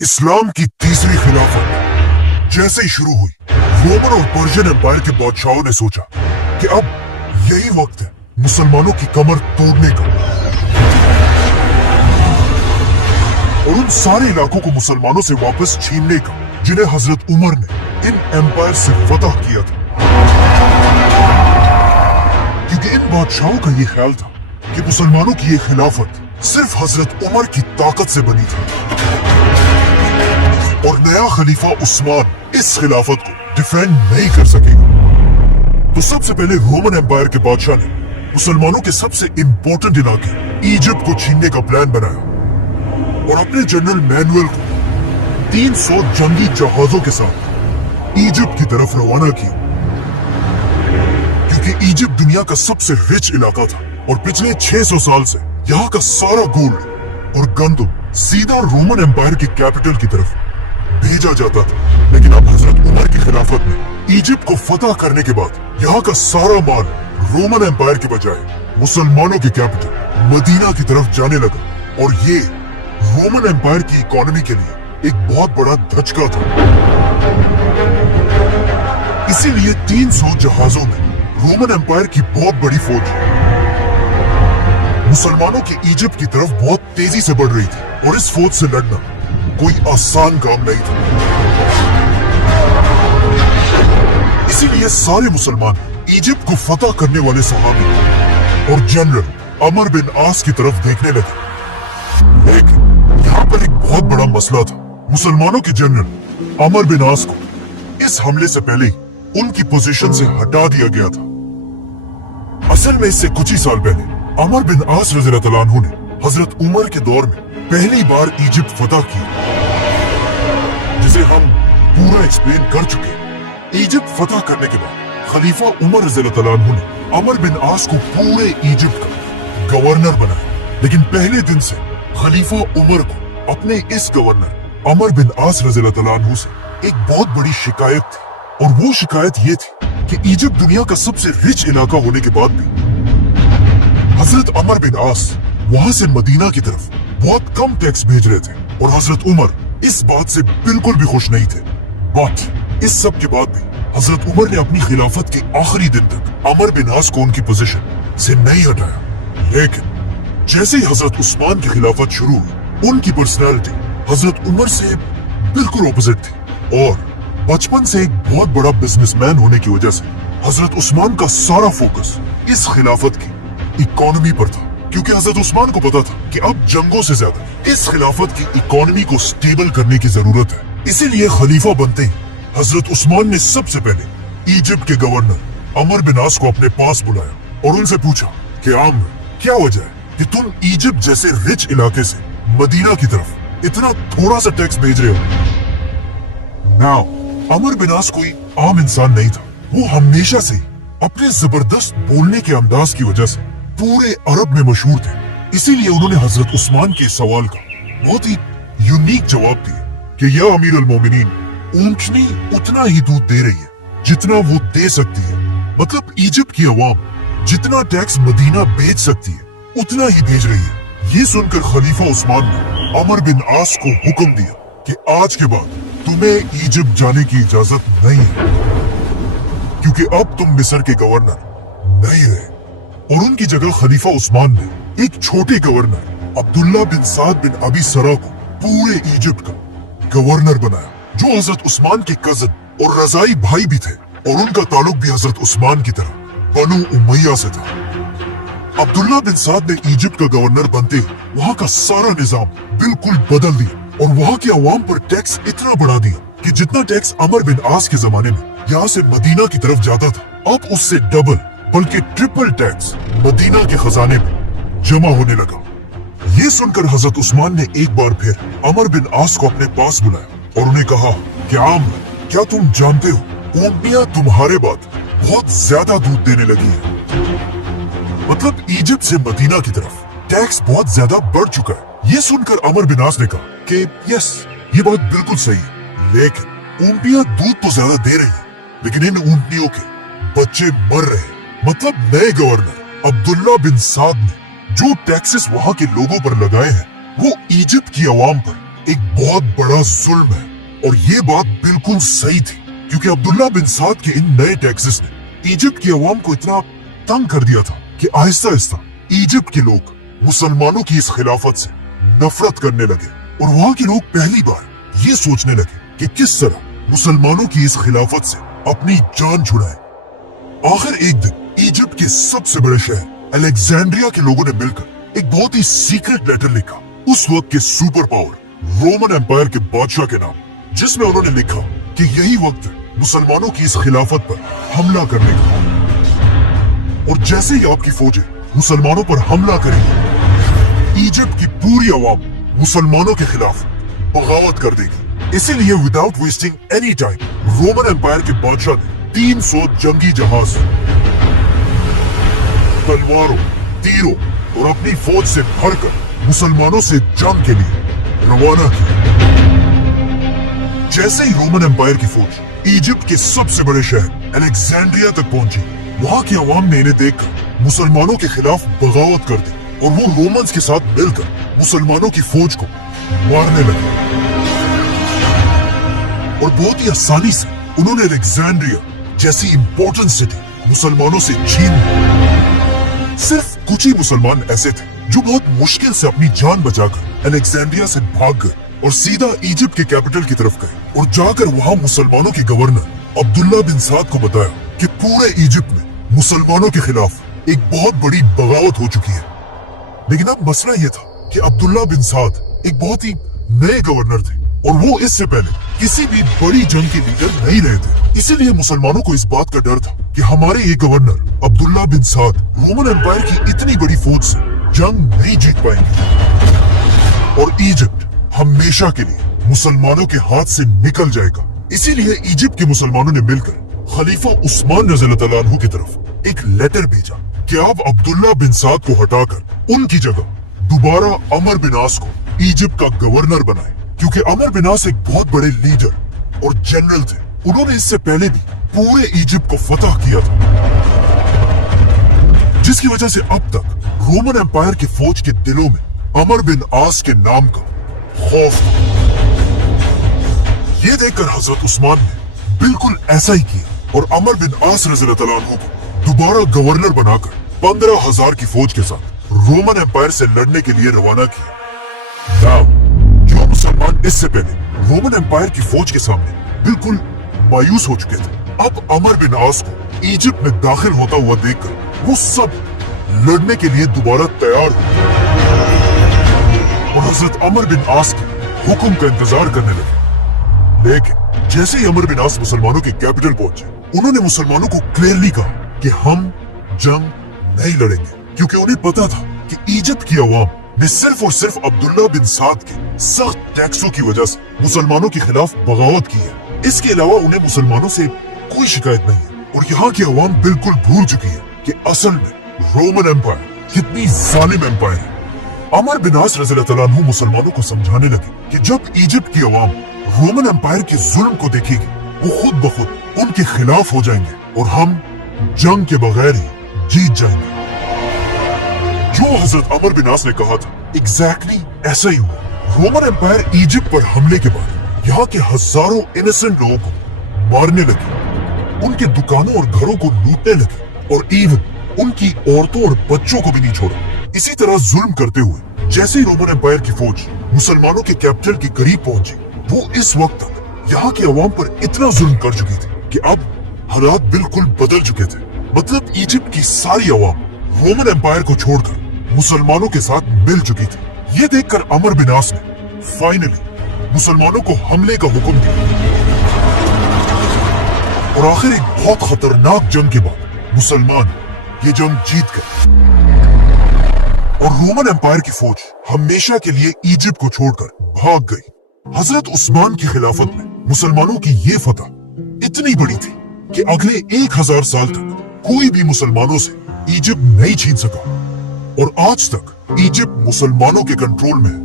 इस्लाम की तीसरी खिलाफत जैसे ही शुरू हुई, रोमन और पर्शियन एम्पायर के बादशाहों ने सोचा कि अब यही वक्त है मुसलमानों की कमर तोड़ने का और उन सारे इलाकों को मुसलमानों से वापस छीनने का जिन्हें हजरत उमर ने इन एम्पायर से फतह किया था। क्योंकि इन बादशाहों का ये ख्याल था कि मुसलमानों की ये खिलाफत सिर्फ हजरत उमर की ताकत से बनी थी और नया खलीफा उस्मान इस खिलाफत को डिफेंड नहीं कर सकेगा। तो सबसे पहले रोमन एम्पायर के बादशाह ने मुसलमानों के सबसे इंपॉर्टेंट इलाके इजिप्ट को छीनने का प्लान बनाया और अपने जनरल मैनुअल को 300 जंगी जहाजों के साथ इजिप्ट की तरफ रवाना किया। क्योंकि इजिप्ट दुनिया का सबसे रिच इलाका था और पिछले 600 साल से यहाँ का सारा गोल्ड और गंदम सीधा रोमन एम्पायर की कैपिटल की तरफ भेजा जाता था। लेकिन अब हजरत उमर की खिलाफत में इजिप्ट को फतह करने के बाद यहाँ का सारा माल रोमन एम्पायर के बजाय मुसलमानों की कैपिटल मदीना की तरफ जाने लगा और ये रोमन एम्पायर की इकोनॉमी के लिए एक बहुत बड़ा धचका था। इसीलिए 300 जहाजों में रोमन एम्पायर की बहुत बड़ी फौज मुसलमानों की इजिप्ट की तरफ बहुत तेजी से बढ़ रही थी और इस फौज से लड़ना कोई आसान काम नहीं था। इसीलिए सारे मुसलमान इजिप्ट को फतह करने वाले सहाबी और जनरल अमर बिन आस की तरफ देखने लगे। लेकिन यहाँ पर एक बहुत बड़ा मसला था। मुसलमानों के जनरल अमर बिन आस को इस हमले से पहले ही उनकी पोजीशन से हटा दिया गया था। असल में इससे कुछ ही साल पहले अमर बिन आस रज़ियल्लाहु अन्हु ने हजरत उमर के दौर में पहली बार इजिप्ट फतह की, जिसे हम पूरा एक्सप्लेन कर चुके। इजिप्ट फतह करने के बाद खलीफा उमर रज़ियल्लाहु अन्हु ने अमर बिन आस को पूरे इजिप्ट का गवर्नर बनाया। लेकिन पहले दिन से खलीफा उमर को अपने इस गवर्नर अमर बिन आस रज़ियल्लाहु अन्हु से एक बहुत बड़ी शिकायत थी और वो शिकायत ये थी कि इजिप्ट दुनिया का सबसे रिच इलाका होने के बाद भी हजरत अमर बिन आस वहाँ से मदीना की तरफ बहुत कम टैक्स भेज रहे थे और हजरत उमर इस बात से बिल्कुल भी खुश नहीं थे। बट इस सब के बाद भी हजरत उमर ने अपनी खिलाफत के आखिरी दिन तक अमर बिन आस को उनकी पोजीशन से नहीं हटाया। लेकिन जैसे ही हजरत उस्मान की खिलाफत शुरू हुई, उनकी पर्सनालिटी हजरत उमर से बिल्कुल ऑपोजिट थी और बचपन से एक बहुत बड़ा बिजनेसमैन होने की वजह से हजरत उस्मान का सारा फोकस इस खिलाफत की इकोनॉमी पर था। क्योंकि हजरत उस्मान को पता था कि अब जंगों से ज्यादा इस खिलाफत की इकोनॉमी को स्टेबल करने की जरूरत है। इसीलिए खलीफा बनते ही हजरत उस्मान ने सबसे पहले इजिप्ट के गवर्नर अमर बिन आस को अपने पास बुलाया और उनसे पूछा कि आम क्या वजह है कि तुम इजिप्ट जैसे रिच इलाके से मदीना की तरफ इतना थोड़ा सा टैक्स भेज रहे हो। नाउ अमर बिन आस कोई आम इंसान नहीं था। वो हमेशा से अपने जबरदस्त बोलने के अंदाज की वजह से पूरे अरब में मशहूर थे। इसीलिए उन्होंने हजरत उस्मान के सवाल का बहुत ही यूनिक जवाब दिया कि या अमीर अल मोमिनीन, ऊंटनी उतना ही दूध दे रही है जितना वो दे सकती है। मतलब इजिप्ट की अवाम जितना टैक्स मदीना बेच सकती है उतना ही भेज रही है। ये सुनकर खलीफा उस्मान ने अमर बिन आस को हुक्म दिया कि आज के बाद तुम्हें इजिप्ट जाने की इजाजत नहीं है, क्योंकि अब तुम मिस्र के गवर्नर नहीं रहे। और उनकी जगह खलीफा उस्मान ने एक छोटे गवर्नर अब्दुल्ला बिन साद बिन अबी सरा को पूरे इजिप्ट का गवर्नर बनाया, जो हजरत उस्मान के कजन और रजाई भाई भी थे और उनका ताल्लुक भी हजरत उस्मान की तरह बनु उमैया से था। अब्दुल्ला बिन साद ने इजिप्ट का गवर्नर बनते ही वहाँ का सारा निजाम बिल्कुल बदल दिया और वहाँ के अवाम पर टैक्स इतना बढ़ा दिया कि जितना टैक्स अमर बिन आस के जमाने में यहाँ से मदीना की तरफ जाता था, अब उससे डबल बल्कि ट्रिपल टैक्स मदीना के खजाने में जमा होने लगा। ये सुनकर हजरत उस्मान ने एक बार फिर अमर बिन आस को अपने पास बुलाया और उन्हें कहा कि आम, क्या तुम जानते हो ऊंटनियां तुम्हारे बाद बहुत ज्यादा दूध देने लगी है। मतलब इजिप्ट से मदीना की तरफ टैक्स बहुत ज्यादा बढ़ चुका है। ये सुनकर अमर बिन आस ने कहा कि यस, ये बात बिल्कुल सही है, लेकिन ऊंटनियां दूध तो ज्यादा दे रही है, लेकिन इन ऊंटनियों के बच्चे मर रहे हैं। मतलब नए गवर्नर अब्दुल्ला बिन साद ने जो टैक्सेस वहाँ के लोगों पर लगाए हैं वो इजिप्ट की आवाम पर एक बहुत बड़ा जुल्म है। और ये बात बिल्कुल सही थी, क्योंकि अब्दुल्ला बिन साद के इन नए टैक्सेस ने इजिप्ट की अवाम को इतना तंग कर दिया था कि आहिस्ता आहिस्ता इजिप्ट के लोग मुसलमानों की इस खिलाफत से नफरत करने लगे। और वहाँ के लोग पहली बार ये सोचने लगे कि किस तरह मुसलमानों की इस खिलाफत से अपनी जान छुड़ाए। आखिर एक दिन इजिप्ट के सबसे बड़े शहर अलेक्जेंड्रिया के लोगों ने मिलकर एक बहुत ही सीक्रेट लेटर लिखा उस वक्त के सुपर पावर रोमन एम्पायर के बादशाह के नाम, जिसमें उन्होंने लिखा कि यही वक्त है मुसलमानों की इस खिलाफत पर हमला करने का। और जैसे ही आपकी फौजें मुसलमानों पर हमला करेगी, इजिप्ट की पूरी आवाम मुसलमानों के खिलाफ बगावत कर देगी। इसीलिए without wasting any time Roman empire के बादशाह ने 300 जंगी जहाज, तलवारों, तीरों और अपनी फौज से भरकर मुसलमानों से जंग के लिए रवाना किया। जैसे ही रोमन एम्पायर की फौज इजिप्ट के सबसे बड़े शहर अलेक्जेंड्रिया तक पहुंची, वहां की आवाम ने इन्हें देखकर मुसलमानों के खिलाफ बगावत कर दी और वो रोमन्स के साथ मिलकर मुसलमानों की फौज को मारने लगे। और बहुत ही आसानी से उन्होंने अलेक्जेंड्रिया जैसी इंपॉर्टेंट सिटी मुसलमानों से छीन ली। सिर्फ कुछ ही मुसलमान ऐसे थे जो बहुत मुश्किल से अपनी जान बचाकर अलेक्जेंड्रिया से भाग गए और सीधा इजिप्ट के कैपिटल की तरफ गए और जाकर वहां मुसलमानों के गवर्नर अब्दुल्ला बिन साद को बताया कि पूरे इजिप्ट में मुसलमानों के खिलाफ एक बहुत बड़ी बगावत हो चुकी है। लेकिन अब मसला यह था कि अब्दुल्ला बिन साद एक बहुत ही नए गवर्नर थे और वो इससे पहले किसी भी बड़ी जंग के लीडर नहीं रहे थे। इसीलिए मुसलमानों को इस बात का डर था कि हमारे ये गवर्नर अब्दुल्ला बिन साद रोमन एम्पायर की इतनी बड़ी फौज से जंग नहीं जीत पाएंगे और इजिप्ट हमेशा के लिए मुसलमानों के हाथ से निकल जाएगा। इसीलिए इजिप्ट के मुसलमानों ने मिलकर खलीफा उस्मान रज़ियल्लाहु अन्हु की तरफ एक लेटर भेजा कि आप अब्दुल्ला बिन साद को हटाकर उनकी जगह दोबारा अमर बिन आस को इजिप्ट का गवर्नर बनाए, क्योंकि अमर बिन आस एक बहुत बड़े लीडर और जनरल थे। उन्होंने इससे पहले भी पूरे इजिप्ट को फतह किया था, जिसकी वजह से अब तक रोमन एम्पायर की फौज के दिलों में अमर बिन आस के नाम का खौफ था। ये देखकर हजरत उस्मान ने बिल्कुल ऐसा ही किया और अमर बिन आस रज़ियल्लाहु अन्हु को दोबारा गवर्नर बनाकर 15,000 की फौज के साथ रोमन एम्पायर से लड़ने के लिए रवाना किया। नाउ जो मुसलमान इससे पहले रोमन एम्पायर की फौज के सामने बिल्कुल मायूस हो चुके थे, अब अमर बिन आस को इजिप्ट में दाखिल होता हुआ देखकर वो सब लड़ने के लिए दोबारा तैयार हुए और हजरत अमर बिन आस के हुक्म का इंतजार करने लगे। लेकिन जैसे ही अमर बिन आस मुसलमानों के कैपिटल पहुंचे, उन्होंने मुसलमानों को क्लियरली कहा कि हम जंग नहीं लड़ेंगे, क्योंकि उन्हें पता था कि इजिप्ट की आवाम ने सिर्फ और सिर्फ अब्दुल्ला बिन साद के सख्त टैक्सों की वजह से मुसलमानों के खिलाफ बगावत की है। इसके अलावा उन्हें मुसलमानों से कोई शिकायत नहीं है और यहाँ की आवाम बिल्कुल भूल चुकी है कि असल में रोमन एम्पायर कितनी जालिम एम्पायर है। अमर बिन आस रज़ियल्लाहु अन्हु मुसलमानों को समझाने लगे कि जब इजिप्ट की आवाम रोमन एम्पायर के जुल्म को देखेगी, वो खुद ब खुद उनके खिलाफ हो जाएंगे और हम जंग के बगैर ही जीत जाएंगे। जो हजरत अमर बिन आस ने कहा था, एग्जैक्टली ऐसा ही हुआ। रोमन एम्पायर इजिप्ट पर हमले के बाद यहाँ के हजारों इनोसेंट लोगों को मारने लगे, उनके दुकानों और घरों को लूटने लगे और इवन उनकी औरतों और बच्चों को भी नहीं छोड़ा। इसी तरह जुल्म करते हुए जैसे ही रोमन एम्पायर की फौज मुसलमानों के कैपिटल के करीब पहुंची, वो इस वक्त तक यहाँ की आवाम पर इतना जुल्म कर चुकी थी कि अब हालात बिल्कुल बदल चुके थे। मतलब इजिप्ट की सारी आवाम रोमन एम्पायर को छोड़कर मुसलमानों के साथ मिल चुकी थी। ये देखकर अमर बिन आस ने फाइनली मुसलमानों को हमले का हुक्म दिया और आखिर एक बहुत खतरनाक जंग के बाद मुसलमान ये जंग जीत गए और रोमन एम्पायर की फौज हमेशा के लिए इजिप्ट को छोड़कर भाग गई। हजरत उस्मान की खिलाफत में मुसलमानों की ये फतह इतनी बड़ी थी कि अगले 1000 साल तक कोई भी मुसलमानों से इजिप्ट नहीं छीन सका और आज तक इजिप्ट मुसलमानों के कंट्रोल में है।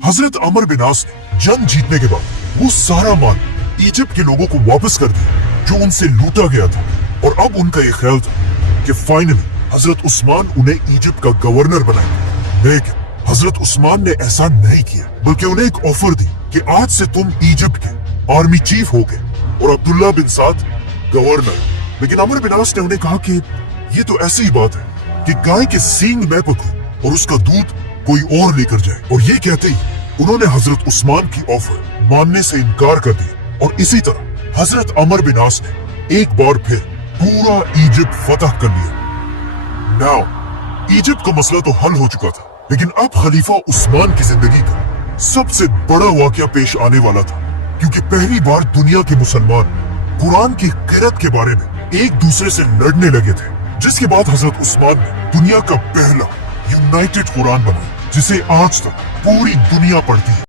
हजरत अमर बिन आस ने जंग जीतने के बाद वो सारा माल इजिप्ट के लोगों को वापस कर दिया जो उनसे लूटा गया था और अब उनका ये ख्याल था कि फाइनली हजरत उस्मान उन्हें इजिप्ट का गवर्नर बनाएंगे। लेकिन हजरत उस्मान ने ऐसा नहीं किया, बल्कि उन्हें एक ऑफर दी कि आज से तुम इजिप्ट के आर्मी चीफ हो गए और अब्दुल्ला बिन साद गवर्नर। लेकिन अमर बिन आस ने उन्हें कहा कि ये तो ऐसी ही बात है कि गाय के सींग मैं पकड़ूं और उसका दूध कोई और लेकर जाए। और ये कहते ही उन्होंने हजरत उस्मान की ऑफर मानने से इनकार कर दिया। और इसी तरह हजरत अमर बिन आस ने एक बार फिर पूरा इजिप्ट फतह कर लिया। नाउ इजिप्ट का मसला तो हल हो चुका था, लेकिन अब खलीफा उस्मान की जिंदगी का सबसे बड़ा वाकया पेश आने वाला था, क्योंकि पहली बार दुनिया के मुसलमान कुरान की किरत के बारे में एक दूसरे से लड़ने लगे थे, जिसके बाद हजरत उस्मान ने दुनिया का पहला यूनाइटेड कुरान बनाया, जिसे आज तक पूरी दुनिया पढ़ती है।